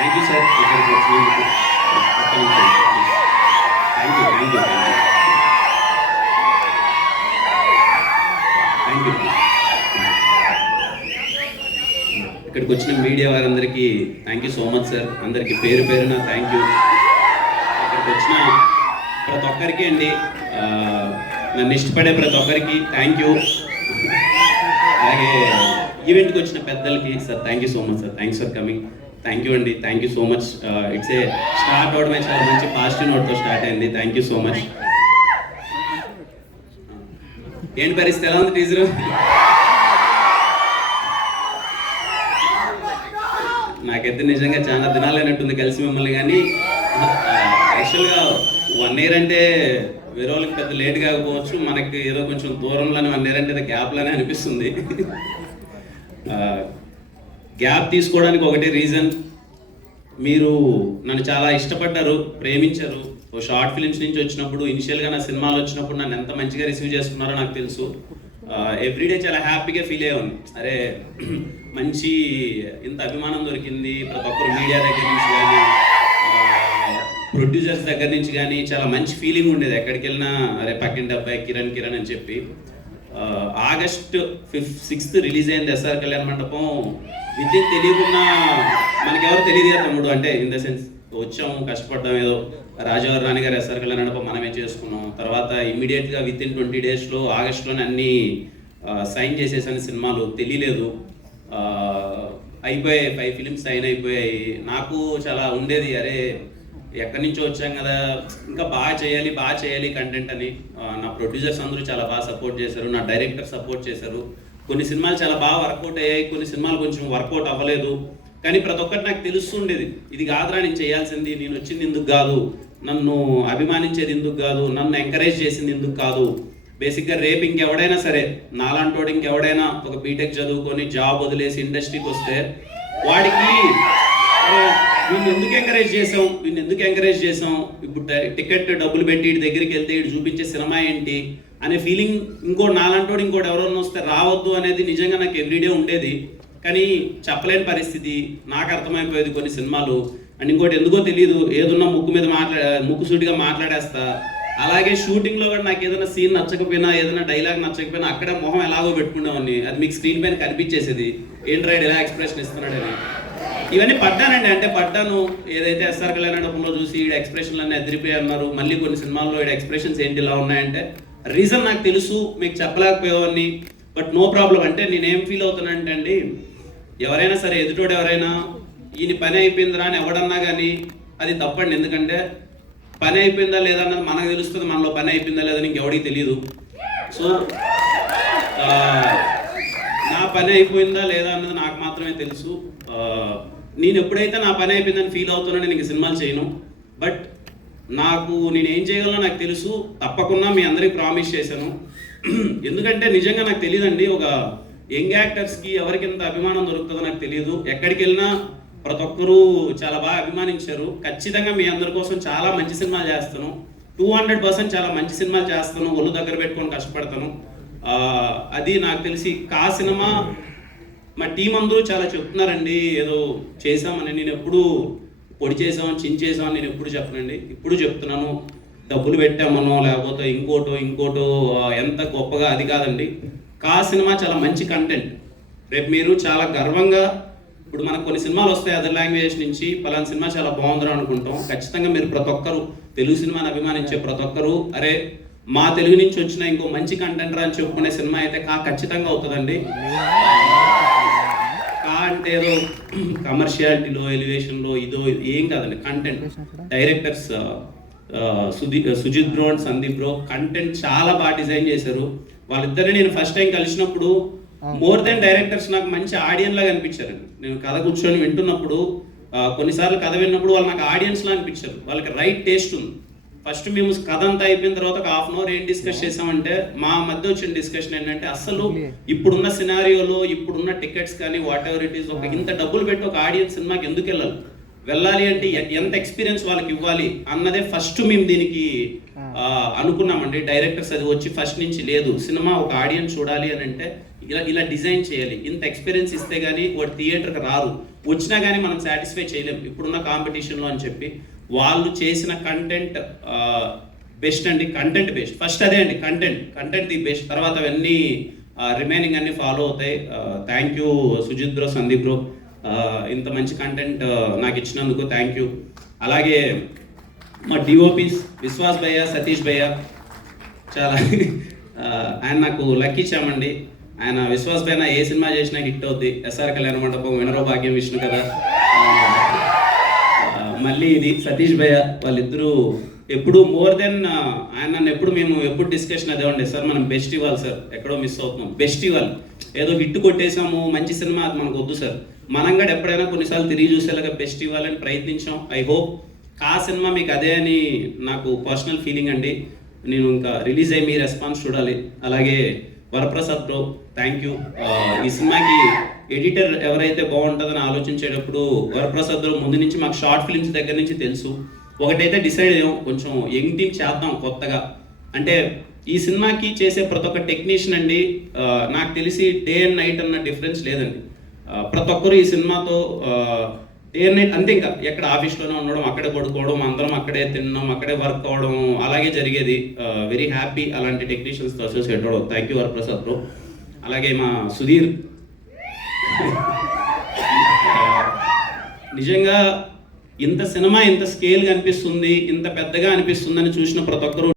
Thank you sir, ఇక్కడికి వచ్చినందుకు. Thank you thank you thank you. ఇక్కడికి వచ్చిన మీడియా వారందరికీ thank you so much sir. అందరికీ పేరు పేరున థ్యాంక్ యూ. ఇక్కడికి వచ్చిన ప్రతి ఒక్కరికి అండి, నన్ను ఇష్టపడే ప్రతి ఒక్కరికి థ్యాంక్ యూ. అలాగే ఈవెంట్కి వచ్చిన పెద్దలకి sir thank you so much sir. Thanks for coming. Thank you అండి, thank you so much. It's a start అవడమే చాలా మంచి పాజిటివ్ నోట్తో స్టార్ట్ అయింది. Thank you so much. ఏంటి పరిస్థితి, ఎలా ఉంది టీజరు? నాకైతే నిజంగా చాలా దినాలైనట్టుంది కలిసి మిమ్మల్ని. కానీ యాక్చువల్గా 1 year అంటే వేరే వాళ్ళకి పెద్ద లేట్ కాకపోవచ్చు, మనకి ఏదో కొంచెం దూరంలోనే 1 year అంటే గ్యాప్లోనే అనిపిస్తుంది. గ్యాప్ తీసుకోవడానికి ఒకటే రీజన్, మీరు నన్ను చాలా ఇష్టపడ్డారు, ప్రేమించారు. ఓ షార్ట్ ఫిలిమ్స్ నుంచి వచ్చినప్పుడు, ఇనిషియల్గా నా సినిమాలు వచ్చినప్పుడు నన్ను ఎంత మంచిగా రిసీవ్ చేసుకున్నారో నాకు తెలుసు. ఎవ్రీడే చాలా హ్యాపీగా ఫీల్ అయ్యాను. అరే మంచి ఇంత అభిమానం దొరికింది ప్రతి ఒక్కరు మీడియా దగ్గర నుంచి కానీ, ప్రొడ్యూసర్స్ దగ్గర నుంచి కానీ చాలా మంచి ఫీలింగ్ ఉండేది. ఎక్కడికి వెళ్ళినా అరే పక్కింటి అబ్బాయి కిరణ్ కిరణ్ అని చెప్పి. August 6th రిలీజ్ అయింది ఎస్ఆర్ కళ్యాణ మండపం. విద్య తెలియకుండా మనకెవరు తెలియదు కదా తమ్ముడు, అంటే ఇన్ ద సెన్స్ వచ్చాము కష్టపడ్డాం, ఏదో రాజావారి రాణి గారు ఎస్ఆర్ కళ్యాణ మండపం మనమే చేసుకున్నాం. తర్వాత ఇమ్మీడియట్గా విత్ ఇన్ 20 daysలో ఆగస్టులోనే అన్నీ సైన్ చేసేసాను. సినిమాలు తెలియలేదు, అయిపోయాయి. 5 films సైన్ అయిపోయాయి. నాకు చాలా ఉండేది, అరే ఎక్కడి నుంచో వచ్చాం కదా, ఇంకా బాగా చేయాలి కంటెంట్ అని. నా ప్రొడ్యూసర్స్ అందరూ చాలా బాగా సపోర్ట్ చేశారు, నా డైరెక్టర్ సపోర్ట్ చేశారు. కొన్ని సినిమాలు చాలా బాగా వర్కౌట్ అయ్యాయి, కొన్ని సినిమాలు కొంచెం వర్కౌట్ అవ్వలేదు. కానీ ప్రతి ఒక్కటి నాకు తెలుస్తుండేది, ఇది కాదురా నేను చేయాల్సింది, నేను వచ్చింది ఎందుకు కాదు, నన్ను అభిమానించేది ఎందుకు కాదు, నన్ను ఎంకరేజ్ చేసింది ఎందుకు కాదు. బేసిక్గా రేపు ఇంకెవడైనా సరే, నాలాంటోడు ఇంకెవడైనా ఒక బీటెక్ చదువుకొని జాబ్ వదిలేసి ఇండస్ట్రీకి వస్తే వాడికి వీళ్ళు ఎందుకు ఎంకరేజ్ చేసాం, ఇప్పుడు టికెట్ డబ్బులు పెట్టి ఇటు దగ్గరికి వెళ్తే ఇటు చూపించే సినిమా ఏంటి అనే ఫీలింగ్ నాలంటోడు ఇంకోటి ఎవరైనా వస్తే రావద్దు అనేది నిజంగా నాకు ఎవ్రీడే ఉండేది. కానీ చెప్పలేని పరిస్థితి, నాకు అర్థమైపోయేది కొన్ని సినిమాలు. అండ్ ఇంకోటి ఎందుకో తెలియదు, ఏదన్నా ముక్కు సూటిగా మాట్లాడేస్తా. అలాగే షూటింగ్లో కూడా నాకు ఏదైనా సీన్ నచ్చకపోయినా, ఏదైనా డైలాగ్ నచ్చకపోయినా అక్కడే మొహం ఎలాగో పెట్టుకునేవాడిని. అది మీకు స్క్రీన్ పైన కనిపించేసేది, ఏంట్రా ఎలా ఎక్స్ప్రెషన్ ఇస్తున్నాడని. ఇవన్నీ పడ్డానండి, అంటే పడ్డాను. ఏదైతే ఎస్ఆర్ కళ్యాణ మండపంలో చూసి ఈ ఎక్స్ప్రెషన్లన్నీ ఎదిరిపోయి అన్నారు, మళ్ళీ కొన్ని సినిమాల్లో ఈ ఎక్స్ప్రెషన్స్ ఏంటి ఇలా ఉన్నాయంటే రీజన్ నాకు తెలుసు, మీకు చెప్పలేకపోయేవాడిని. But no problem. అంటే నేనేం ఫీల్ అవుతానంటే అండి, ఎవరైనా సరే ఎదుటోడు ఎవరైనా ఈయన పని అయిపోయిందిరా అని ఎవడన్నా కానీ అది తప్పండి. ఎందుకంటే పని అయిపోయిందా లేదా అన్నది మనకు తెలుస్తుంది, మనలో పని అయిపోయిందా లేదని ఇంకెవడికి తెలియదు. సో నా పని అయిపోయిందా లేదా అన్నది నాకు మాత్రమే తెలుసు. నేను ఎప్పుడైతే నా పని అయిపోయిందని ఫీల్ అవుతున్నానో నేను ఇంక సినిమాలు చేయను. బట్ నేనేం చేయగలనో నాకు తెలుసు, తప్పకుండా మీ అందరికీ ప్రామిస్ చేశాను. ఎందుకంటే నిజంగా నాకు తెలియదండి, ఒక యంగ్ యాక్టర్స్కి ఎవరికి ఎంత అభిమానం దొరుకుతుందో నాకు తెలియదు. ఎక్కడికి వెళ్ళినా ప్రతి ఒక్కరూ చాలా బాగా అభిమానించారు. ఖచ్చితంగా మీ అందరి కోసం చాలా మంచి సినిమాలు చేస్తాను, 200% చాలా మంచి సినిమాలు చేస్తాను, ఒళ్ళు దగ్గర పెట్టుకొని కష్టపడతాను. అది నాకు తెలిసి కా సినిమా మా టీం అందరూ చాలా చెప్తున్నారండి, ఏదో చేసామని. నేను ఎప్పుడు పొడి చేసాం చించేసామని నేను ఎప్పుడు చెప్పనండి, ఇప్పుడు చెప్తున్నాను. డబ్బులు పెట్టామనో లేకపోతే ఇంకోటో ఎంత గొప్పగా అది కాదండి. కా సినిమా చాలా మంచి కంటెంట్. రేపు మీరు చాలా గర్వంగా, ఇప్పుడు మనకు కొన్ని సినిమాలు వస్తాయి అదర్ లాంగ్వేజ్ నుంచి, పలానా సినిమా చాలా బాగుందిరా అనుకుంటాం. ఖచ్చితంగా మీరు ప్రతి ఒక్కరు తెలుగు సినిమాని అభిమానించే ప్రతి ఒక్కరు అరే మా తెలుగు నుంచి వచ్చిన ఇంకో మంచి కంటెంట్ రా అని చెప్పుకునే సినిమా అయితే కా ఖచ్చితంగా అవుతుందండి. కా అంటే ఏదో కమర్షియాలిటీలో ఎలివేషన్లో ఇదో ఏం కాదండి, content. Directors Sujith bro and Sandeep bro content చాలా బాగా డిజైన్ చేశారు. వాళ్ళిద్దరిని నేను ఫస్ట్ టైం కలిసినప్పుడు మోర్ దెన్ డైరెక్టర్స్ నాకు మంచి ఆడియన్స్ లాగా అనిపించారండి. నేను కథ కూర్చొని వింటున్నప్పుడు, కొన్నిసార్లు కథ విన్నప్పుడు వాళ్ళు నాకు ఆడియన్స్ లా అనిపించారు. వాళ్ళకి రైట్ టేస్ట్ ఉంది. ఫస్ట్ మేము కథ అంతా అయిపోయిన తర్వాత ఒక 1/2 hour ఏం డిస్కస్ చేసామంటే, మా మధ్య వచ్చిన డిస్కషన్ ఏంటంటే, అసలు ఇప్పుడున్న సినారియోలో ఇప్పుడున్న టికెట్స్ కానీ వాట్ ఎవర్ ఇట్ ఈస్, ఒక ఇంత డబ్బులు పెట్టి ఒక ఆడియన్స్ సినిమాకి ఎందుకు వెళ్ళాలి అంటే ఎంత ఎక్స్పీరియన్స్ వాళ్ళకి ఇవ్వాలి అన్నదే ఫస్ట్ మేము దీనికి అనుకున్నామండి. డైరెక్టర్స్ అది వచ్చి ఫస్ట్ నుంచి లేదు, సినిమా ఒక ఆడియన్స్ చూడాలి అని అంటే ఇలా ఇలా డిజైన్ చేయాలి, ఇంత ఎక్స్పీరియన్స్ ఇస్తే కానీ వాడు థియేటర్కి రారు, వచ్చినా కానీ మనం సాటిస్ఫై చేయలేము ఇప్పుడున్న కాంపిటీషన్లో అని చెప్పి వాళ్ళు చేసిన కంటెంట్ బెస్ట్ అండి. కంటెంట్ బెస్ట్, ఫస్ట్ అదే అండి, కంటెంట్ ది బెస్ట్, తర్వాత అవన్నీ రిమైనింగ్ అన్ని ఫాలో అవుతాయి. Thank you Sujith bro, Sandeep bro, ఇంత మంచి కంటెంట్ నాకు ఇచ్చినందుకు థ్యాంక్ యూ. అలాగే మా డిఓపీస్ విశ్వాస్ భయ్య, సతీష్ భయ్య, చాలా ఆయన నాకు లక్కీ ఇచ్చామండి. ఆయన విశ్వాస్ భయ్య ఏ సినిమా చేసినా హిట్ అవుద్ది. ఎస్ఆర్ కళ్యాణ మండపం, వినరో భాగ్యం, విష్ణు కదా, మళ్ళీ ఇది సతీష్ భయ్య, వాళ్ళిద్దరూ ఎప్పుడు మోర్ దెన్ ఆయన నన్ను మేము ఎప్పుడు డిస్కషన్ అదే ఉండే, సార్ మనం బెస్ట్ ఇవ్వాలి సార్, ఎక్కడో మిస్ అవుతున్నాం, బెస్ట్ ఇవ్వాలి, ఏదో హిట్ కొట్టేసాము మంచి సినిమా అది మనకు వద్దు సార్, మనం కూడా ఎప్పుడైనా కొన్నిసార్లు తిరిగి చూసేలాగా బెస్ట్ ఇవ్వాలని ప్రయత్నించాం. ఐ హోప్ ఆ సినిమా మీకు అదే అని నాకు పర్సనల్ ఫీలింగ్ అండి. నేను ఇంకా రిలీజ్ అయ్యి మీ రెస్పాన్స్ చూడాలి. అలాగే వరప్రసాద్ బ్రో, థ్యాంక్ యూ. ఈ సినిమాకి ఎడిటర్ ఎవరైతే బాగుంటుందని ఆలోచించేటప్పుడు వరప్రసాద్ బ్రో ముందు నుంచి మాకు షార్ట్ ఫిల్మ్స్ దగ్గర నుంచి తెలుసు. ఒకటైతే డిసైడ్ అయ్యాం, కొంచెం యంగ్ టీమ్ చేద్దాం కొత్తగా. అంటే ఈ సినిమాకి చేసే ప్రతి ఒక్క టెక్నీషియన్ అండి, నాకు తెలిసి డే అండ్ నైట్ అన్న డిఫరెన్స్ లేదండి. ప్రతి ఒక్కరు ఈ సినిమాతో డే అండ్ నైట్ అంతే, ఇంకా ఎక్కడ ఆఫీస్లోనే ఉండడం, అక్కడే పడుకోవడం, అందరం అక్కడే తినడం, అక్కడే వర్క్ అవడం, అలాగే జరిగేది. వెరీ హ్యాపీ అలాంటి టెక్నీషియన్స్తో అసోసియేట్ అవ్వడం. Thank you Varaprasad bro. అలాగే మా సుధీర్, నిజంగా ఇంత సినిమా ఇంత స్కేల్గా అనిపిస్తుంది, ఇంత పెద్దగా అనిపిస్తుందని చూసిన ప్రతి ఒక్కరు